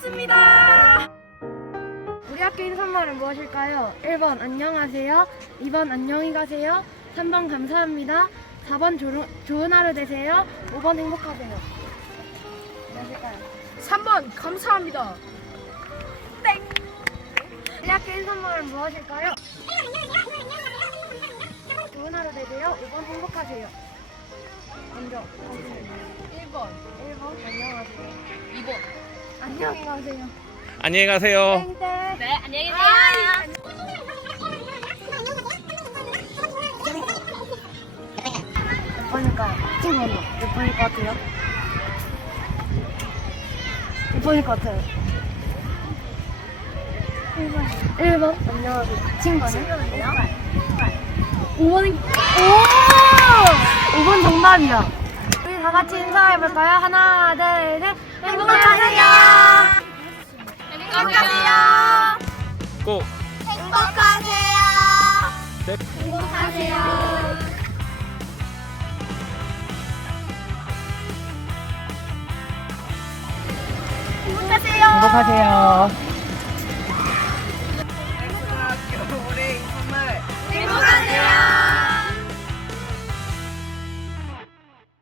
반갑습니다. 우리 학교 인사말은 무엇일까요? 뭐 1번 안녕하세요. 2번 안녕히 가세요. 3번 감사합니다. 4번 조루, 좋은 하루 되세요. 5번 행복하세요. 무엇일까요? 뭐 3번 감사합니다. 땡! 우리 학교 인사말은 무엇일까요? 뭐 좋은 하루 되세요. 5번 행복하세요. 먼저 안녕하세요. 안녕히 가세요. 안녕히 가세요. 네, 안녕히 가세요. 예쁘니 것 같아요. 예쁘니 것 같아요. 1번. 1번? 1번. 안녕 친구는? 5번. 오! 5번 정답이야. 우리 다 같이 인사해볼까요? 하나, 둘. 네. 행복하세요. 네. 행복하세요. 행복하세요. 행복하세요. 행복하세요.